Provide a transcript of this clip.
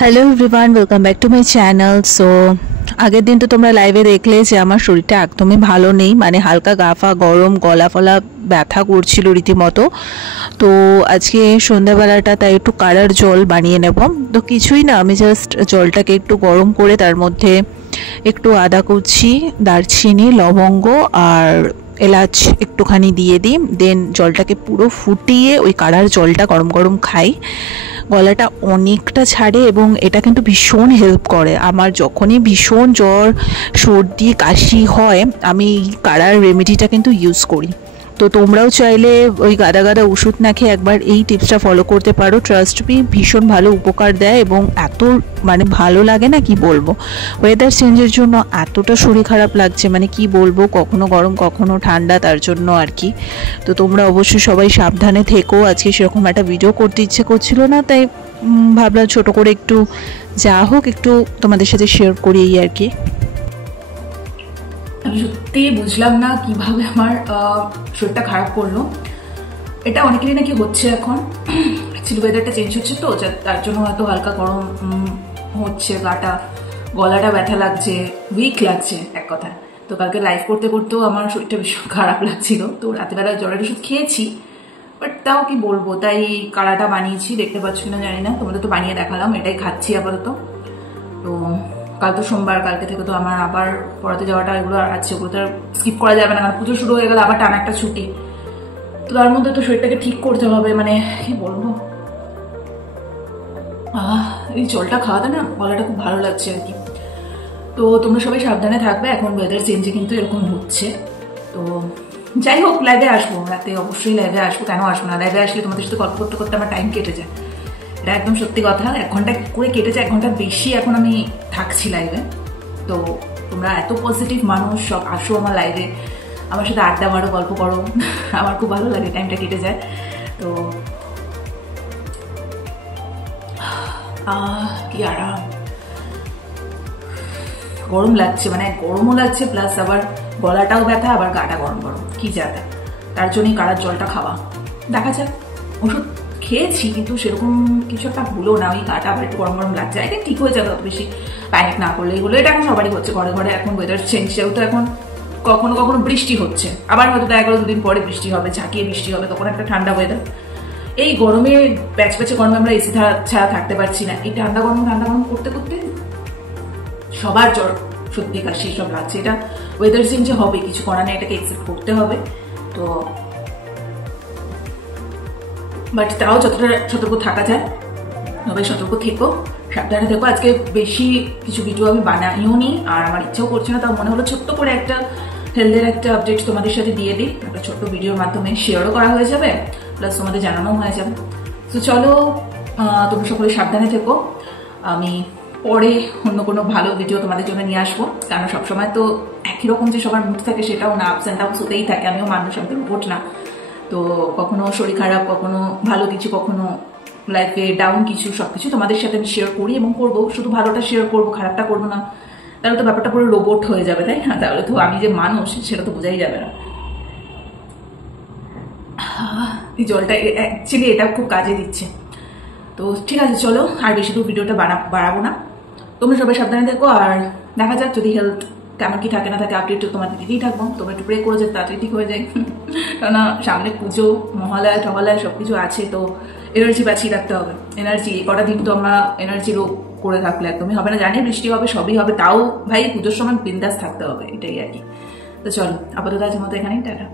Hello everyone, welcome back to my channel. So আগের দিন তো তোমরা লাইভে দেখলে যে আমার শরীরটা একদমই ভালো নেই, মানে হালকা গাফা গরম, গলা ফলা ব্যথা করছিল রীতিমতো। তো আজকে সন্ধ্যাবেলাটা তাই একটু কাড়ার জল বানিয়ে নেব। তো কিছুই না, আমি জাস্ট জলটাকে একটু গরম করে তার মধ্যে একটু আদা কুচি, দারচিনি, লবঙ্গ আর এলাচ একটুখানি দিয়ে দিই। দেন জলটাকে পুরো ফুটিয়ে ওই কাড়ার জলটা গরম গরম খাই। গলাটা অনেকটা ছাড়ে এবং এটা কিন্তু ভীষণ হেল্প করে। আমার যখনই ভীষণ জ্বর, সর্দি, কাশি হয়, আমি কাড়ার রেমেডিটা কিন্তু ইউজ করি। তো তোমরাও চাইলে ওই গাদা গাদা ওষুধ না খেয়ে একবার এই টিপসটা ফলো করতে পারো। ট্রাস্ট মি, ভীষণ ভালো উপকার দেয় এবং এত মানে ভালো লাগে না কি বলবো। ওয়েদার চেঞ্জের জন্য এতটা শরীর খারাপ লাগছে, মানে কি বলবো, কখনো গরম কখনো ঠান্ডা, তার জন্য আর কি। তো তোমরা অবশ্যই সবাই সাবধানে থেকো। আজকে সেরকম একটা ভিডিও করতে ইচ্ছে করছিল না, তাই ভাবলাম ছোট করে একটু যা হোক একটু তোমাদের সাথে শেয়ার করি এই আর কি। আমি সত্যি বুঝলাম না কিভাবে আমার শরীরটা খারাপ করলো। এটা অনেকেরই নাকি হচ্ছে এখন। অ্যাকচুয়ালি ওয়েদারটা চেঞ্জ হচ্ছে তো, তার জন্য হয়তো হালকা গরম হচ্ছে, গলাটা ব্যথা লাগছে, উইক লাগছে এক কথায়। তো কালকে লাইভ করতে করতেও আমার শরীরটা ভীষণ খারাপ লাগছিল। তো রাতেবেলা জ্বরের ওষুধ খেয়েছি, বাট তাও কি বলবো, তাই কাড়াটা বানিয়েছি। দেখতে পাচ্ছ না জানি না, তোমাদের তো বানিয়ে দেখালাম, এটাই খাচ্ছি আপাতত। তো কাল তো সোমবার, কালকে থেকে তো আমার আবার পড়াতে যাওয়াটা এগুলো আছে, ওগুলো তো স্কিপ করা যাবে না, কারণ পুজো শুরু হয়ে গেলে আবার টানা একটা ছুটি। তো তার মধ্যে তো শরীরটাকে ঠিক করতে হবে, মানে কি বলবো, এই জলটা খাওয়াতে না গলাটা খুব ভালো লাগছে আর কি। তো তোমরা সবাই সাবধানে থাকবে, এখন ওয়েদার চেঞ্জে কিন্তু এরকম হচ্ছে। তো যাই হোক, লাইভে আসবো রাতে, অবশ্যই লাইভে আসবো। কেন আসবো না, লাইভে আসলে তোমাদের সাথে গল্প করতে করতে আমার টাইম কেটে যায়। এটা একদম সত্যি কথা, 1 ঘন্টা করে কেটে যায়, 1 ঘন্টার বেশি এখন আমি থাকছি লাইভে। তো তোমরা এত পজিটিভ মানুষ, সব আসো আমার লাইভে, আমার সাথে আড্ডা মারো, গল্প করো, আমার খুব ভালো লাগে, টাইমটা কেটে যায়। তো কি আরাম, গরম লাগছে, মানে গরমও লাগছে প্লাস আবার গলাটাও ব্যথা, আবার গাটা গরম গরম, কি যাতা। তার জন্যই কাড়ার জলটা খাওয়া। দেখা যাক, ওষুধ খেয়েছি কিন্তু সেরকম কিছু একটা হলো না, ওই গাটা আবার একটু গরম গরম লাগছে। আই থিঙ্ক ঠিক হয়ে যাবে, অত বেশি প্যানিক না করলেই হলো। এটা এখন সবারই হচ্ছে ঘরে ঘরে, এখন ওয়েদার চেঞ্জ, যেহেতু এখন কখনো কখনো বৃষ্টি হচ্ছে, আবার হয়তো 1-2 দিন পরে বৃষ্টি হবে, ঝাঁকিয়ে বৃষ্টি হবে, তখন একটা ঠান্ডা ওয়েদার। এই গরমে প্যাচে গরমে আমরা এসি ছাড়া থাকতে পারছি না। এই ঠান্ডা গরম করতে করতে সবার জ্বর, সর্দি, কাশি সব লাগছে। এটা ওয়েদার চেঞ্জে হবে, কিছু করার নেই, এটাকে একসেপ্ট করতে হবে। তো বাট তাও যতটা সতর্ক থাকা যায়, সবাই সতর্ক থেকো, সাবধানে থেকো। আজকে বেশি কিছু ভিডিও আমি বানাইও নি, আর আমার ইচ্ছেও করছে না, তাও মনে হলো ছোট্ট করে একটা হেলথের একটা আপডেট তোমাদের সাথে দিয়ে দিই। একটা ছোট্ট ভিডিওর মাধ্যমে শেয়ারও করা হয়ে যাবে, প্লাস তোমাদের জানানো হয়ে যাবে। তো চলো, তোমরা সকলে সাবধানে থেকো। আমি পরে অন্য কোনো ভালো ভিডিও তোমাদের জন্য নিয়ে আসবো, কারণ সবসময় তো একই রকম যে সবার মুড থাকে সেটাও না, আপস অ্যান্ড ডাউনস হতেই থাকে। আমিও মানুষ, আমি তো রোবট না। তো কখনো শরীর খারাপ, কখনো ভালো কিছু, কখনো লাইফে ডাউন কিছু, সবকিছু তোমাদের সাথে আমি শেয়ার করি এবং করবো। শুধু ভালোটা শেয়ার করবো, খারাপটা করবো না, তাহলে তো ব্যাপারটা পুরো রোবট হয়ে যাবে, তাই না? তাহলে তো আমি যে মানুষ সেটা তো বোঝাই যাবে না। এই জলটা অ্যাকচুয়ালি এটা খুব কাজে দিচ্ছে। তো ঠিক আছে, চলো আর বেশি দূর ভিডিওটা বাড়াবো না। তোমরা সবাই সাবধানে থেকো, আর দেখা যাক যদি হেলথ কেমন কি থাকে না থাকে, আপডেট তোমাদের দিতেই থাকবো। তোমরা একটু প্রে করে যে তাড়াতাড়ি ঠিক হয়ে যায়, কেননা সামনে পুজো, মহালয়া টহালয়া সবকিছু আছে, তো এনার্জি বাঁচিয়ে রাখতে হবে। এনার্জি কটা দিন তো আমরা এনার্জি রোগ করে থাকলে একদমই হবে না। জানি বৃষ্টি হবে, সবই হবে, তাও ভাই পুজোর সময় বিন্দাস থাকতে হবে, এটাই আর কি। তো চলো, আপাতত আজকের মতো এখানেই, টাটা।